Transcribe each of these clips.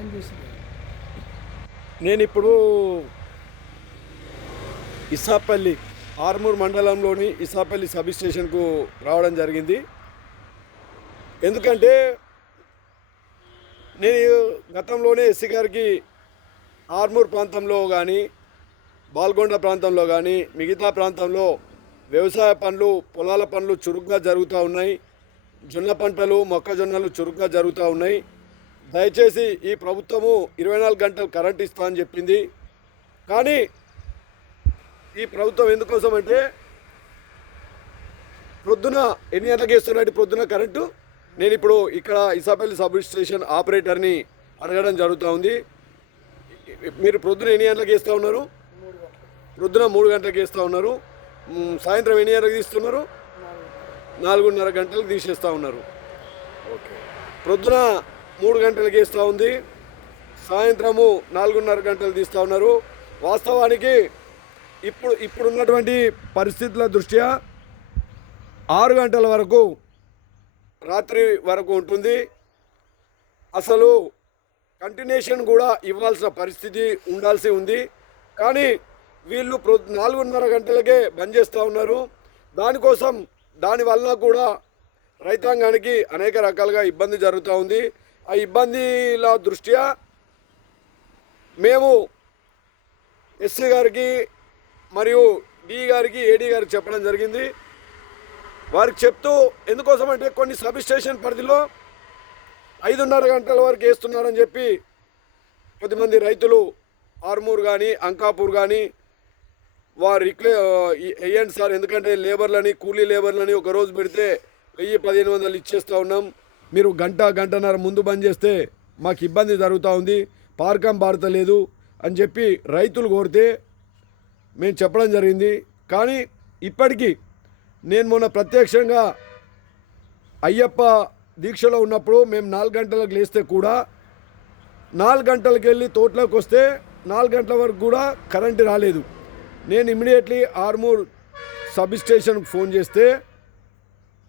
ఏం చేసింది? నేను ఇప్పుడు ఇసాపల్లి ఆర్మూర్ మండలంలోని ఇసాపల్లి సబ్ స్టేషన్కు రావడం జరిగింది. ఎందుకంటే నేను గతంలోనే ఎస్సీ గారికి ఆర్మూర్ ప్రాంతంలో కానీ బాల్గొండ ప్రాంతంలో కానీ మిగతా ప్రాంతంలో వ్యవసాయ పనులు పొలాల పనులు చురుగ్గా జరుగుతూ ఉన్నాయి. జొన్న పంటలు మొక్కజొన్నలు చురుగ్గా జరుగుతూ ఉన్నాయి. దయచేసి ఈ ప్రభుత్వము 24 గంటలు కరెంట్ ఇస్తా అని చెప్పింది. కానీ ఈ ప్రభుత్వం ఎందుకోసం అంటే ప్రొద్దున ఎన్ని గంటలకు వేస్తున్నట్టు ప్రొద్దున కరెంటు నేను ఇప్పుడు ఇక్కడ ఇసాపల్లి సబ్ స్టేషన్ ఆపరేటర్ని అడగడం జరుగుతూ ఉంది. మీరు ప్రొద్దున ఎన్ని గంటలకు వేస్తూ ఉన్నారు? ప్రొద్దున 3 గంటలకు వేస్తూ ఉన్నారు. సాయంత్రం ఎన్ని గంటలకు తీస్తున్నారు? 4:30 గంటలకు తీసేస్తూ ఉన్నారు. ఓకే, ప్రొద్దున 3 గంటలకు వేస్తూ ఉంది, సాయంత్రము 4:30 గంటలు తీస్తూ ఉన్నారు. వాస్తవానికి ఇప్పుడున్నటువంటి పరిస్థితుల దృష్ట్యా 6 గంటల వరకు రాత్రి వరకు ఉంటుంది. అసలు కంటిన్యూషన్ కూడా ఇవ్వాల్సిన పరిస్థితి ఉండాల్సి ఉంది. కానీ వీళ్ళు 4:30 గంటలకే బంద్ చేస్తూ ఉన్నారు. దానివల్ల కూడా రైతాంగానికి అనేక రకాలుగా ఇబ్బంది జరుగుతూ ఉంది. ఆ ఇబ్బందిల దృష్ట్యా మేము ఎస్సీ గారికి మరియు డి గారికి ఏడీ గారికి చెప్పడం జరిగింది. వారికి చెప్తూ ఎందుకోసం అంటే కొన్ని సబ్ స్టేషన్ పరిధిలో 5:30 గంటల వరకు వేస్తున్నారని చెప్పి కొద్దిమంది రైతులు ఆర్మూర్ కానీ అంకాపూర్ కానీ వారు వేయండి సార్, ఎందుకంటే లేబర్లని కూలీ లేబర్లని ఒకరోజు పెడితే 1000-1500 ఇచ్చేస్తూ ఉన్నాం, మీరు గంటన్నర ముందు బంద్ చేస్తే మాకు ఇబ్బంది జరుగుతూ ఉంది, పార్కం పారతలేదు అని చెప్పి రైతులు కోరితే మేము చెప్పడం జరిగింది. కానీ ఇప్పటికీ నేను మొన్న ప్రత్యక్షంగా అయ్యప్ప దీక్షలో ఉన్నప్పుడు మేము 4 గంటలకు లేస్తే కూడా 4 గంటలకు వెళ్ళి తోటలోకి వస్తే 4 గంటల వరకు కూడా కరెంటు రాలేదు. నేను ఇమ్మీడియట్లీ ఆర్మూర్ సబ్ స్టేషన్కి ఫోన్ చేస్తే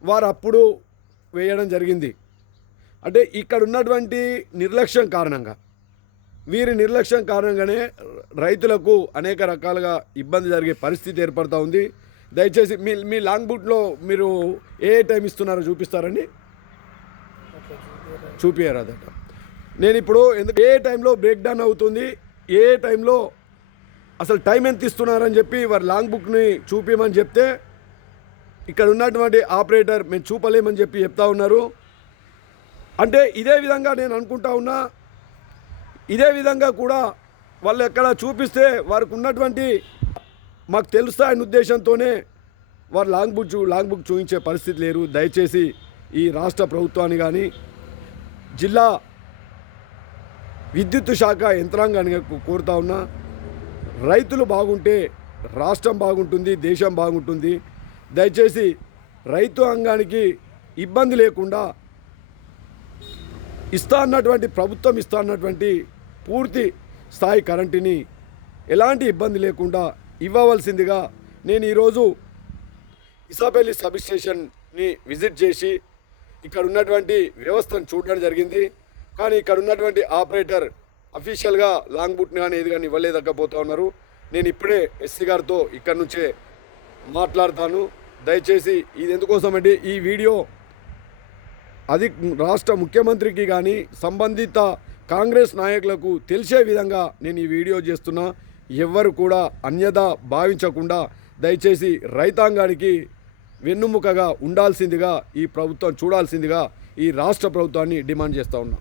వారు అప్పుడు వేయడం జరిగింది. అంటే ఇక్కడ ఉన్నటువంటి నిర్లక్ష్యం కారణంగా వీరి నిర్లక్ష్యం కారణంగానే రైతులకు అనేక రకాలుగా ఇబ్బంది జరిగే పరిస్థితి ఏర్పడుతూ ఉంది. దయచేసి మీ లాంగ్ బూట్లో మీరు ఏ టైం ఇస్తున్నారో చూపిస్తారండి? చూపియారు అదట. నేను ఇప్పుడు ఎందుకు ఏ టైంలో బ్రేక్ డౌన్ అవుతుంది, ఏ టైంలో అసలు టైం ఎంత ఇస్తున్నారని చెప్పి వారి లాంగ్ బుక్ని చూపించమని చెప్తే ఇక్కడ ఉన్నటువంటి ఆపరేటర్ మేము చూపలేమని చెప్పి చెప్తా ఉన్నారు. అంటే ఇదే విధంగా నేను అనుకుంటా ఉన్నా, ఇదే విధంగా కూడా వాళ్ళు ఎక్కడ చూపిస్తే వారికి ఉన్నటువంటి మాకు తెలుస్తాయని ఉద్దేశంతోనే వారు లాంగ్ బుక్ చూపించే పరిస్థితి లేరు. దయచేసి ఈ రాష్ట్ర ప్రభుత్వాన్ని కానీ జిల్లా విద్యుత్ శాఖ యంత్రాంగాన్ని కోరుతా ఉన్నా, రైతులు బాగుంటే రాష్ట్రం బాగుంటుంది, దేశం బాగుంటుంది. దయచేసి రైతు అంగానికి ఇబ్బంది లేకుండా ప్రభుత్వం ఇస్తా అన్నటువంటి పూర్తి స్థాయి కరెంటుని ఎలాంటి ఇబ్బంది లేకుండా ఇవ్వవలసిందిగా నేను ఈరోజు ఇసాపల్లి సబ్ స్టేషన్ని విజిట్ చేసి ఇక్కడ ఉన్నటువంటి వ్యవస్థను చూడడం జరిగింది. కానీ ఇక్కడ ఉన్నటువంటి ఆపరేటర్ అఫీషియల్గా లాంగ్ బుట్ని కానీ ఏది కానీ ఇవ్వలేదకపోతూ ఉన్నారు. నేను ఇప్పుడే ఎస్సీ గారితో ఇక్కడి నుంచే మాట్లాడతాను. దయచేసి ఇది ఎందుకోసం అంటే ఈ వీడియో రాష్ట్ర ముఖ్యమంత్రికి కానీ సంబంధిత కాంగ్రెస్ నాయకులకు తెలిసే విధంగా నేను ఈ వీడియో చేస్తున్నా. ఎవ్వరు కూడా అన్యథా భావించకుండా దయచేసి రైతాంగానికి వెన్నుముకగా ఉండాల్సిందిగా ఈ ప్రభుత్వం చూడాల్సిందిగా ఈ రాష్ట్ర ప్రభుత్వాన్ని డిమాండ్ చేస్తూ ఉన్నా.